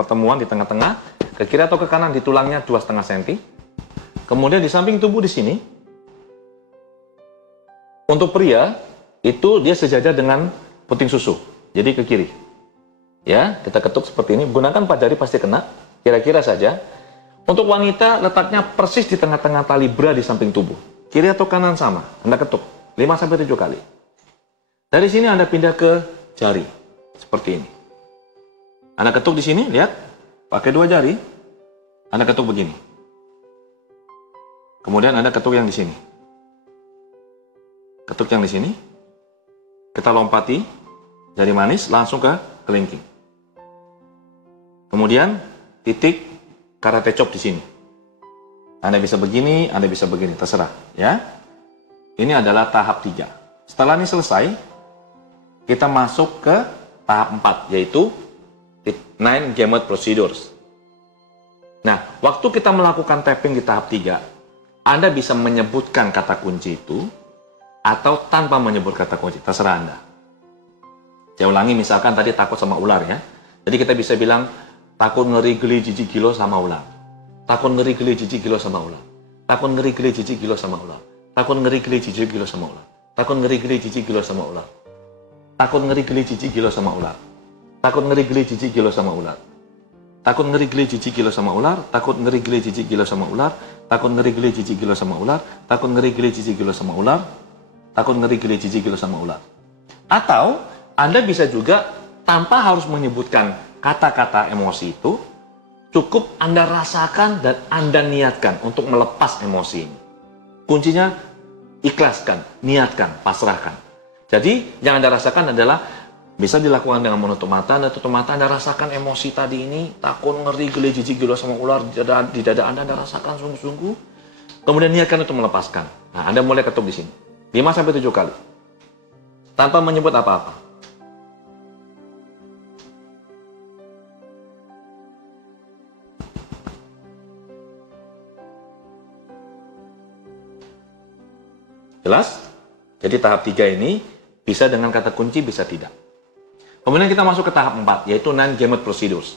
pertemuan di tengah-tengah, ke kiri atau ke kanan di tulangnya 2,5 cm. Kemudian di samping tubuh di sini, untuk pria itu dia sejajar dengan puting susu, jadi ke kiri. Ya, kita ketuk seperti ini. Gunakan 4 jari pasti kena, kira-kira saja. Untuk wanita letaknya persis di tengah-tengah tali bra di samping tubuh. Kiri atau kanan sama, Anda ketuk 5-7 kali. Dari sini Anda pindah ke jari, seperti ini. Anda ketuk di sini, lihat, pakai 2 jari, Anda ketuk begini. Kemudian Anda ketuk yang di sini. Ketuk yang di sini. Kita lompati jari manis langsung ke kelingking. Kemudian titik karate chop di sini. Anda bisa begini, Anda bisa begini, terserah, ya. Ini adalah tahap 3. Setelah ini selesai, kita masuk ke tahap 4, yaitu 9 gamut procedures. Nah, waktu kita melakukan tapping di tahap 3, Anda bisa menyebutkan kata kunci itu atau tanpa menyebut kata kunci, terserah Anda. Saya ulangi, misalkan tadi takut sama ular, ya. Jadi kita bisa bilang takut ngeri geli jijik gilo sama ular. Takut ngeri geli jijik gilo sama ular. Takut ngeri geli jijik gilo sama ular. Takut ngeri geli jijik gilo sama ular. Takut ngeri geli jijik gilo sama ular. Takut ngeri geli jijik gilo sama ular. Takut ngeri geli jijik gilo sama ular. Takut ngeri geli jijik gilo sama ular. Takut ngeri geli jijik gilo sama ular. Takut ngeri geli jijik gilo sama ular. Takut ngeri geli jijik gilo sama ular. Takut ngeri geli jijik gilo sama ular. Atau Anda bisa juga tanpa harus menyebutkan kata-kata emosi itu, cukup Anda rasakan dan Anda niatkan untuk melepas emosi ini. Kuncinya ikhlaskan, niatkan, pasrahkan. Jadi yang Anda rasakan adalah bisa dilakukan dengan menutup mata. Anda tutup mata, Anda rasakan emosi tadi ini, takut, ngeri, geli, jijik, gilo sama ular di dada Anda rasakan sungguh-sungguh. Kemudian niatkan untuk melepaskan. Nah, Anda mulai ketuk di sini 5-7 kali tanpa menyebut apa-apa. Jelas? Jadi tahap 3 ini bisa dengan kata kunci, bisa tidak. Kemudian kita masuk ke tahap 4, yaitu non-gamut procedures.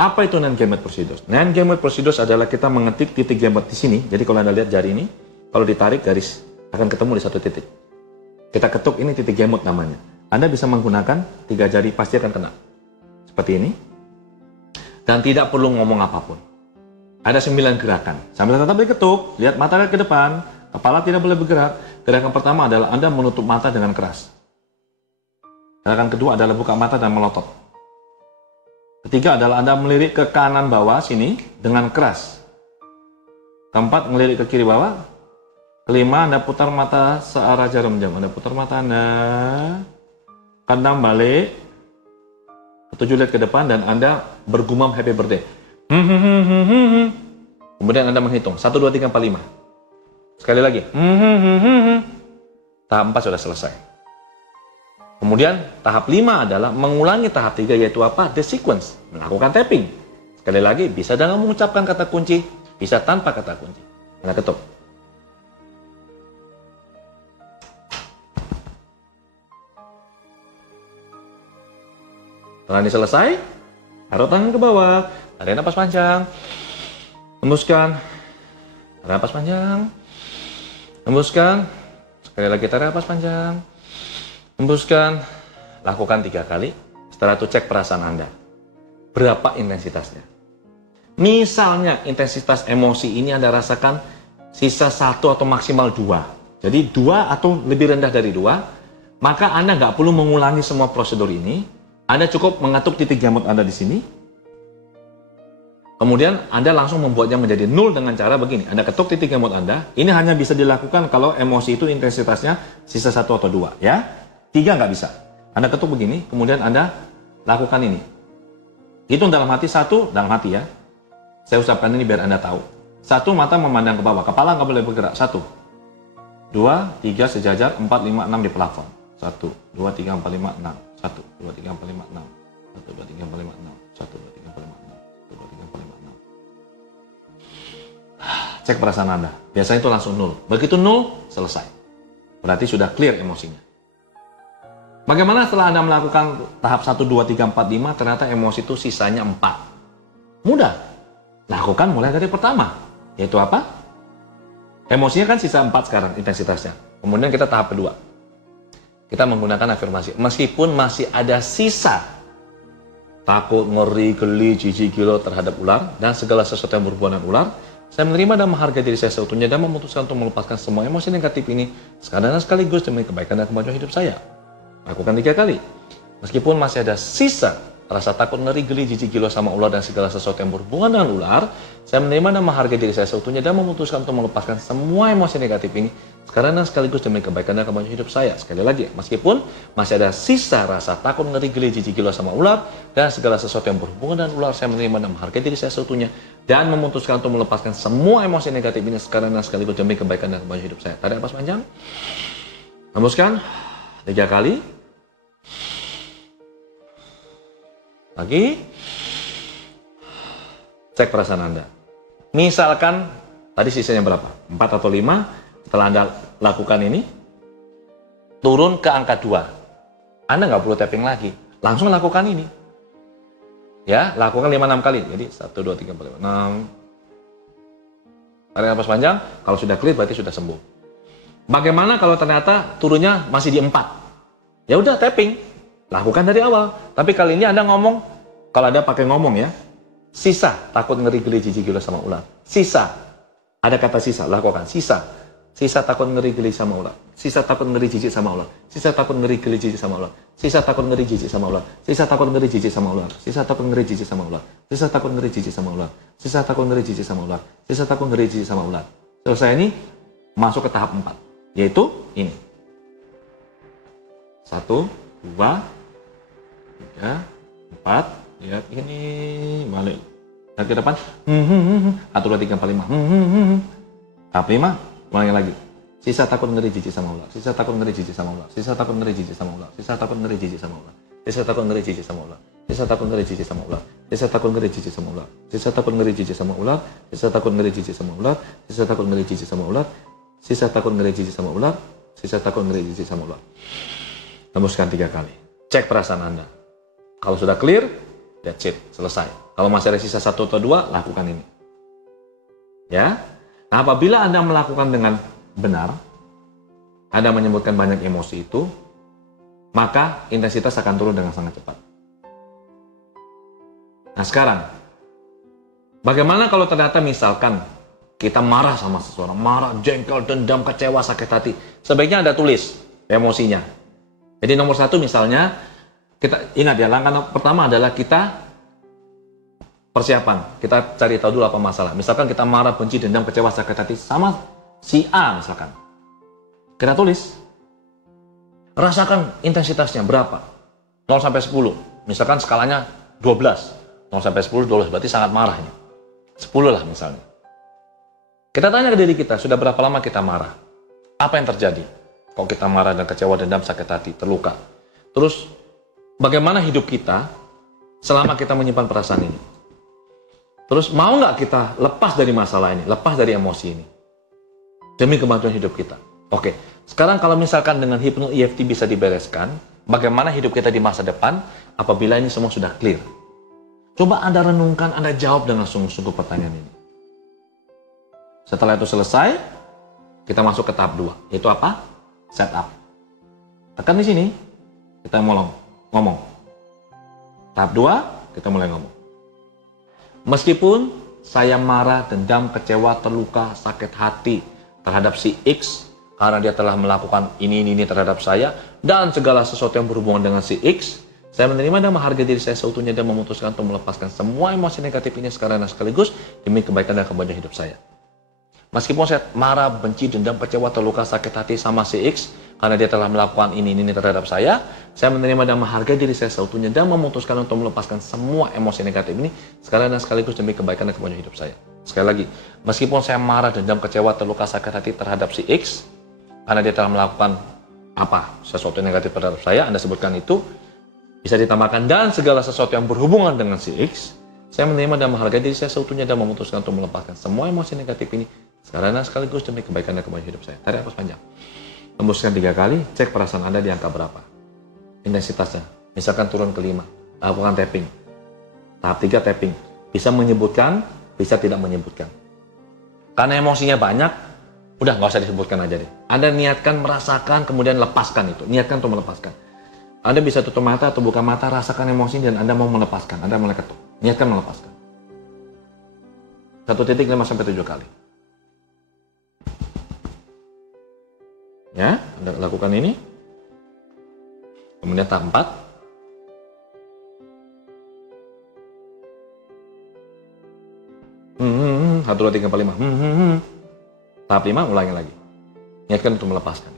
Apa itu non-gamut procedures? Non-gamut procedures adalah kita mengetik titik gamut di sini. Jadi kalau Anda lihat jari ini, kalau ditarik garis akan ketemu di satu titik. Kita ketuk, ini titik gamut namanya. Anda bisa menggunakan 3 jari, pasti akan kena. Seperti ini. Dan tidak perlu ngomong apapun. Ada 9 gerakan. Sambil tetap diketuk, lihat mata ke depan. Kepala tidak boleh bergerak. Gerakan pertama adalah Anda menutup mata dengan keras. Gerakan kedua adalah buka mata dan melotot. Ketiga adalah Anda melirik ke kanan bawah sini dengan keras. Keempat, melirik ke kiri bawah. Kelima, Anda putar mata searah jarum jam. Anda putar mata Anda. Kandang balik. Ketujuh, lihat ke depan dan Anda bergumam happy birthday. Kemudian Anda menghitung. 1, 2, 3, 4, 5. Sekali lagi. Tahap 4 sudah selesai. Kemudian tahap 5 adalah mengulangi tahap 3, yaitu apa? The sequence. Melakukan tapping. Sekali lagi, bisa dengan mengucapkan kata kunci, bisa tanpa kata kunci. Anda ketuk. Setelah ini selesai, taruh tangan ke bawah, tarik napas panjang, hembuskan, tarik napas panjang, hembuskan, sekali lagi tarik napas panjang, hembuskan, lakukan 3 kali. Setelah itu cek perasaan Anda, berapa intensitasnya. Misalnya intensitas emosi ini Anda rasakan sisa 1 atau maksimal 2, jadi 2 atau lebih rendah dari 2, maka Anda nggak perlu mengulangi semua prosedur ini. Anda cukup mengetuk titik gamut Anda di sini. Kemudian Anda langsung membuatnya menjadi 0 dengan cara begini. Anda ketuk titik gamut Anda. Ini hanya bisa dilakukan kalau emosi itu intensitasnya sisa 1 atau 2. Ya, 3 nggak bisa. Anda ketuk begini, kemudian Anda lakukan ini. Hitung dalam hati 1, dalam hati ya. Saya ucapkan ini biar Anda tahu. 1, mata memandang ke bawah. Kepala nggak boleh bergerak. 1, 2, 3 sejajar, 4, 5, 6 di plafon. 1, 2, 3, 4, 5, 6. 1, 2, 3, 4, 5, 6. 1, 2, 3, 4, 5, 6. 1, 2, 3, 4, 5, 6. 1, 2, 3, 4, 5, 6. Cek perasaan Anda. Biasanya itu langsung 0. Begitu 0, selesai. Berarti sudah clear emosinya. Bagaimana setelah Anda melakukan tahap 1, 2, 3, 4, 5, ternyata emosi itu sisanya 4. Mudah. Lakukan mulai dari pertama. Yaitu apa? Emosinya kan sisa 4 sekarang intensitasnya. Kemudian kita tahap kedua. Kita menggunakan afirmasi. Meskipun masih ada sisa takut, ngeri, geli, jijik, gilo terhadap ular dan segala sesuatu yang berhubungan dengan ular, saya menerima dan menghargai diri saya seutuhnya dan memutuskan untuk melepaskan semua emosi negatif ini sekalian dan sekaligus demi kebaikan dan kemajuan hidup saya. Lakukan 3 kali. Meskipun masih ada sisa rasa takut, ngeri, geli, jijik, gilo sama ular dan segala sesuatu yang berhubungan dengan ular, saya menerima dan menghargai diri saya seutuhnya dan memutuskan untuk melepaskan semua emosi negatif ini sekalian dan sekaligus demi kebaikan dan kemajuan hidup saya. Sekali lagi, meskipun masih ada sisa rasa takut, ngeri, geli, jijik, gilo sama ular dan segala sesuatu yang berhubungan dengan ular, saya menerima dan menghargai diri saya seutuhnya dan memutuskan untuk melepaskan semua emosi negatif ini sekalian dan sekaligus demi kebaikan dan kemajuan hidup saya. Tarik napas panjang. Hembuskan 3 kali. Lagi. Cek perasaan Anda. Misalkan tadi sisanya berapa? 4 atau 5. Setelah Anda lakukan ini, turun ke angka 2. Anda nggak perlu tapping lagi. Langsung lakukan ini. Ya, lakukan 5-6 kali. Jadi 1, 2, 3, 4, 5, 6. Tarik nafas panjang. Kalau sudah clear berarti sudah sembuh. Bagaimana kalau ternyata turunnya masih di 4? Ya udah tapping. Lakukan dari awal. Tapi kali ini Anda ngomong, kalau Anda pakai ngomong ya, sisa takut, ngeri, geli, jijik, gilo sama ular. Sisa. Ada kata sisa, lakukan. Sisa. Sisa takut, ngeri, geli sama ular. Sisa takut, ngeri, jijik sama ular. Sisa takut, ngeri, geli, jijik sama ular. Sisa takut, ngeri, jijik sama ular. Sisa takut, ngeri, jijik sama ular. Sisa takut, ngeri, jijik sama ular. Sisa takut, ngeri, jijik sama ular. Sisa takut, ngeri, jijik sama ular. Sisa takut, ngeri, jijik sama ular. Selesai ini, masuk ke tahap 4. Yaitu ini. 1, 2, 3, 4. Lihat ini. Balik. Ke depan. 1, 2, 3, 4, 5. Tahap 5. Ulangi lagi. Sisa takut, ngeri, jijik sama ular. Sisa takut, ngeri, jijik sama ular. Sisa takut, ngeri, jijik sama ular. Sisa takut, ngeri, jijik sama ular. Sisa takut, ngeri, jijik sama ular. Sisa takut, ngeri, jijik sama ular. Sisa takut, ngeri, jijik sama ular. Sisa takut, ngeri, jijik sama ular. Sisa takut, ngeri, jijik sama ular. Sisa takut, ngeri, jijik sama ular. Sisa takut, ngeri, jijik sama ular. Sisa takut, ngeri, jijik sama ular. Hembuskan 3 kali. Cek perasaan Anda. Kalau sudah clear, that's it. Selesai. Kalau masih ada sisa 1 atau 2, lakukan ini. Ya. Nah, apabila Anda melakukan dengan benar, Anda menyebutkan banyak emosi itu, maka intensitas akan turun dengan sangat cepat. Nah sekarang, bagaimana kalau ternyata misalkan kita marah sama seseorang, marah, jengkel, dendam, kecewa, sakit hati, sebaiknya Anda tulis emosinya. Jadi nomor 1 misalnya, kita ingat ya, langkah pertama adalah kita persiapan, kita cari tahu dulu apa masalah. Misalkan kita marah, benci, dendam, kecewa, sakit hati sama si A misalkan. Kita tulis. Rasakan intensitasnya berapa? 0 sampai 10. Misalkan skalanya 12. 0 sampai 10, 12. Berarti sangat marahnya. 10 lah misalnya. Kita tanya ke diri kita, sudah berapa lama kita marah? Apa yang terjadi? Kok kita marah dan kecewa, dendam, sakit hati, terluka? Terus, bagaimana hidup kita selama kita menyimpan perasaan ini? Terus mau nggak kita lepas dari masalah ini, lepas dari emosi ini, demi kemajuan hidup kita? Oke, sekarang kalau misalkan dengan hipno EFT bisa dibereskan, bagaimana hidup kita di masa depan apabila ini semua sudah clear? Coba Anda renungkan, Anda jawab dengan sungguh-sungguh pertanyaan ini. Setelah itu selesai, kita masuk ke tahap 2, yaitu apa? Setup. Tekan di sini, kita mulai ngomong. Tahap 2, kita mulai ngomong. Meskipun saya marah, dendam, kecewa, terluka, sakit hati terhadap si X karena dia telah melakukan ini terhadap saya dan segala sesuatu yang berhubungan dengan si X, saya menerima dan menghargai diri saya seutuhnya dan memutuskan untuk melepaskan semua emosi negatif ini sekarang dan sekaligus demi kebaikan dan kemajuan hidup saya. Meskipun saya marah, benci, dendam, kecewa, terluka, sakit hati sama si X karena dia telah melakukan ini terhadap saya menerima dan menghargai diri saya seutuhnya dan memutuskan untuk melepaskan semua emosi negatif ini sekalian dan sekaligus demi kebaikan dan kemajuan hidup saya. Sekali lagi, meskipun saya marah, dendam, kecewa, terluka, sakit hati terhadap si X karena dia telah melakukan sesuatu yang negatif terhadap saya, Anda sebutkan itu, bisa ditambahkan dan segala sesuatu yang berhubungan dengan si X, saya menerima dan menghargai diri saya seutuhnya dan memutuskan untuk melepaskan semua emosi negatif ini sekalian dan sekaligus demi kebaikan dan kemajuan hidup saya. Tarik nafas panjang. Hembuskan 3 kali, cek perasaan Anda di angka berapa. intensitasnya. Misalkan turun ke 5, lakukan tapping. Tahap 3 tapping. Bisa menyebutkan, bisa tidak menyebutkan. Karena emosinya banyak, udah nggak usah disebutkan aja deh. Anda niatkan merasakan, kemudian lepaskan itu. Niatkan untuk melepaskan. Anda bisa tutup mata atau buka mata, rasakan emosi dan Anda mau melepaskan. Anda mulai ketuk. Niatkan melepaskan. 1.5-7 kali. Ya, Anda lakukan ini. Kemudian tahap 4. Satu, dua, tiga, empat, lima. Tahap 5, ulangi lagi. Niatkan untuk melepaskan.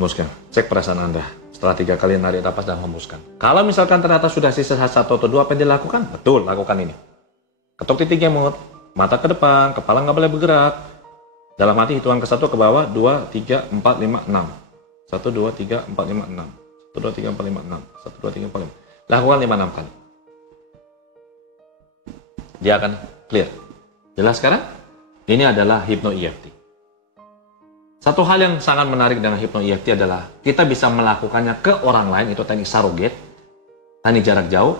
Hembuskan. Cek perasaan Anda. Setelah 3 kali narik napas dan hembuskan. Kalau misalkan ternyata sudah sisa 1 atau 2, apa yang dilakukan? Betul, lakukan ini. Ketuk titiknya mulut, mata ke depan, kepala nggak boleh bergerak. Dalam hati hitungan ke 1 ke bawah, 2, 3, 4, 5, 6. 1, 2, 3, 4, 5, 6. 1, 2, 3, 4, 5, 6. 1, 2, 3, 4, 5. Lakukan 5-6 kali. Dia akan clear. Jelas sekarang? Ini adalah Hypno EFT. Satu hal yang sangat menarik dengan Hypno EFT adalah kita bisa melakukannya ke orang lain, itu teknik surrogate, teknik jarak jauh,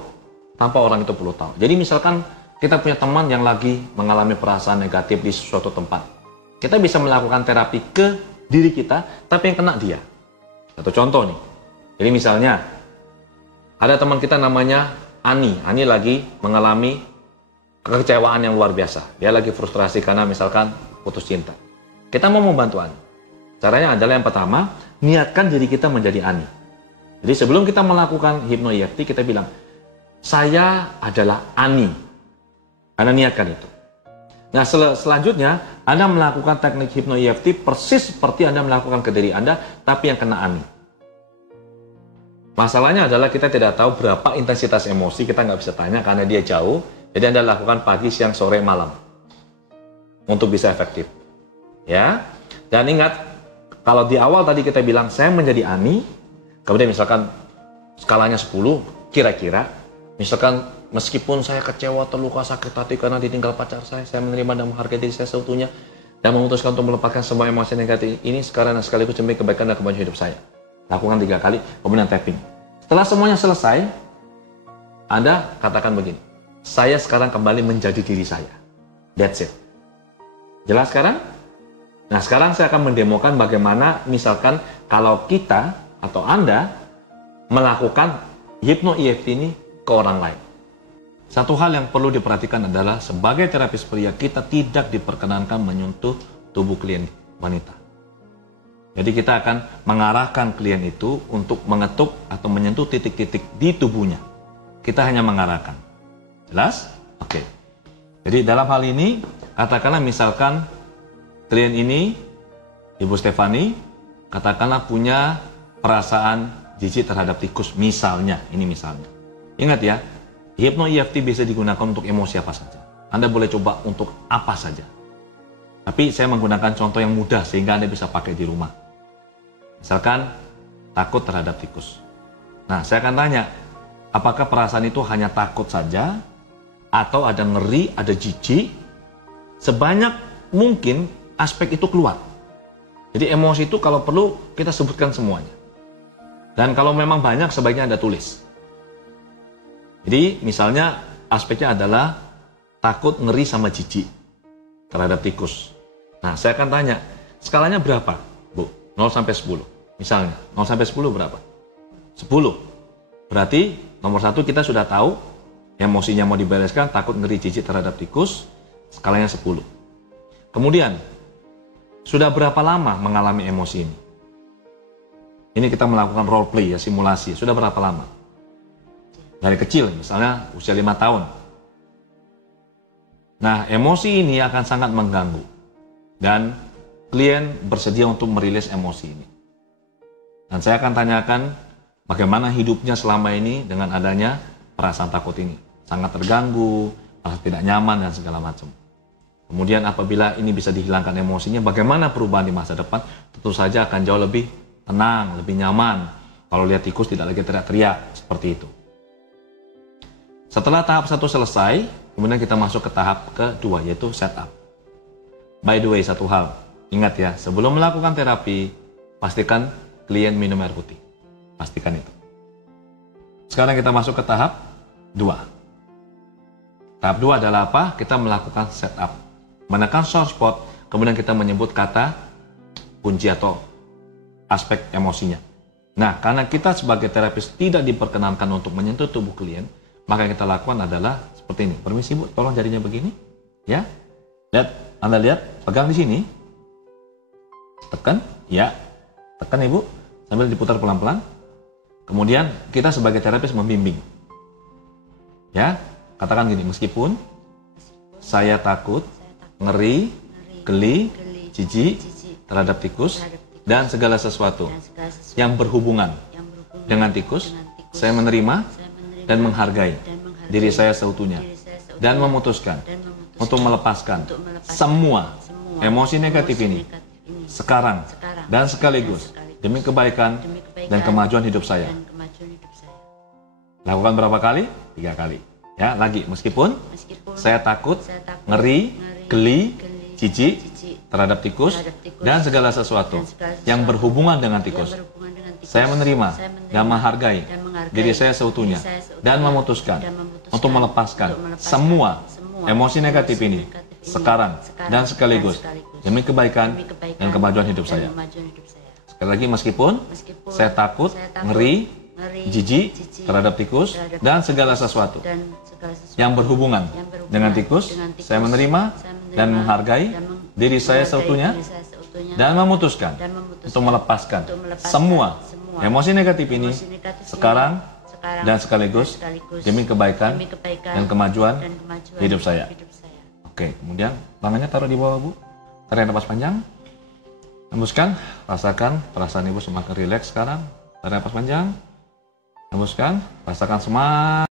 tanpa orang itu perlu tahu. Jadi misalkan kita punya teman yang lagi mengalami perasaan negatif di suatu tempat. Kita bisa melakukan terapi ke diri kita, tapi yang kena dia. Satu contoh nih. Jadi misalnya, ada teman kita namanya Ani. Ani lagi mengalami kekecewaan yang luar biasa. Dia lagi frustrasi karena misalkan putus cinta. Kita mau membantu Ani. Caranya adalah yang pertama, niatkan diri kita menjadi Ani. Jadi sebelum kita melakukan Hypno EFT, kita bilang, saya adalah Ani. Anda niatkan itu. Nah selanjutnya, Anda melakukan teknik Hypno EFT persis seperti Anda melakukan ke diri Anda, tapi yang kena Ani. Masalahnya adalah kita tidak tahu berapa intensitas emosi, kita nggak bisa tanya karena dia jauh. Jadi Anda lakukan pagi, siang, sore, malam. Untuk bisa efektif. Ya. Dan ingat, kalau di awal tadi kita bilang, saya menjadi Ani, kemudian misalkan skalanya 10, kira-kira, misalkan meskipun saya kecewa, terluka, sakit hati karena ditinggal pacar saya menerima dan menghargai diri saya seutuhnya, dan memutuskan untuk melepaskan semua emosi negatif ini sekarang dan sekaligus demi kebaikan dan kemajuan hidup saya. Lakukan 3 kali, kemudian tapping. Setelah semuanya selesai, Anda katakan begini, saya sekarang kembali menjadi diri saya. That's it. Jelas sekarang? Nah sekarang saya akan mendemokan bagaimana misalkan kalau kita atau Anda melakukan Hypno EFT ini ke orang lain. Satu hal yang perlu diperhatikan adalah sebagai terapis pria kita tidak diperkenankan menyentuh tubuh klien wanita. Jadi kita akan mengarahkan klien itu untuk mengetuk atau menyentuh titik-titik di tubuhnya. Kita hanya mengarahkan. Jelas? Oke. Jadi dalam hal ini katakanlah misalkan klien ini, Ibu Stefani, katakanlah punya perasaan jijik terhadap tikus, misalnya. Ini misalnya. Ingat ya, Hypno EFT bisa digunakan untuk emosi apa saja. Anda boleh coba untuk apa saja. Tapi saya menggunakan contoh yang mudah sehingga Anda bisa pakai di rumah. Misalkan, takut terhadap tikus. Nah, saya akan tanya, apakah perasaan itu hanya takut saja? Atau ada ngeri, ada jijik? Sebanyak mungkin aspek itu keluar. Jadi emosi itu kalau perlu kita sebutkan semuanya. Dan kalau memang banyak sebaiknya Anda tulis. Jadi misalnya aspeknya adalah takut, ngeri, sama jijik terhadap tikus. Nah saya akan tanya, skalanya berapa Bu? 0 sampai 10. Misalnya 0 sampai 10 berapa? 10. Berarti nomor 1 kita sudah tahu emosinya mau dibereskan, takut, ngeri, jijik terhadap tikus, skalanya 10. Kemudian sudah berapa lama mengalami emosi ini? Ini kita melakukan role play ya, simulasi. Sudah berapa lama? Dari kecil, misalnya usia 5 tahun. Nah, emosi ini akan sangat mengganggu. Dan klien bersedia untuk merilis emosi ini. Dan saya akan tanyakan bagaimana hidupnya selama ini dengan adanya perasaan takut ini. Sangat terganggu, merasa tidak nyaman, dan segala macam. Kemudian apabila ini bisa dihilangkan emosinya, bagaimana perubahan di masa depan? Tentu saja akan jauh lebih tenang, lebih nyaman. Kalau lihat tikus tidak lagi teriak-teriak, seperti itu. Setelah tahap 1 selesai, kemudian kita masuk ke tahap kedua, yaitu setup. By the way, satu hal. Ingat ya, sebelum melakukan terapi, pastikan klien minum air putih. Pastikan itu. Sekarang kita masuk ke tahap 2. Tahap 2 adalah apa? Kita melakukan setup. Menekan soft spot, kemudian kita menyebut kata kunci atau aspek emosinya. Nah, karena kita sebagai terapis tidak diperkenankan untuk menyentuh tubuh klien, maka yang kita lakukan adalah seperti ini. Permisi Bu, tolong jarinya begini. Ya, lihat, Anda lihat, pegang di sini. Tekan, ya. Tekan Ibu, sambil diputar pelan-pelan. Kemudian kita sebagai terapis membimbing. Ya, katakan gini, meskipun saya takut, ngeri, geli, jijik terhadap tikus dan segala sesuatu yang berhubungan dengan tikus, saya menerima dan menghargai diri saya seutuhnya dan memutuskan untuk melepaskan semua emosi negatif ini sekarang dan sekaligus demi kebaikan dan kemajuan hidup saya. Lakukan berapa kali? 3 kali. Ya, lagi. Meskipun saya takut, ngeri, geli, jijik terhadap tikus dan segala sesuatu yang berhubungan dengan tikus, saya menerima dan menghargai diri saya seutuhnya dan memutuskan untuk melepaskan semua emosi negatif ini sekarang dan sekaligus demi kebaikan dan kemajuan hidup saya. Sekali lagi, meskipun saya takut, ngeri, jijik terhadap tikus dan segala sesuatu yang berhubungan dengan tikus, saya menerima dan menghargai diri saya seutuhnya dan memutuskan untuk melepaskan semua emosi negatif ini sekarang dan sekaligus demi kebaikan dan kemajuan hidup saya. Oke, kemudian tangannya taruh di bawah Bu. Tarik napas panjang. Hembuskan, rasakan perasaan Ibu semakin rileks sekarang. Tarik napas panjang. Hembuskan, rasakan semakin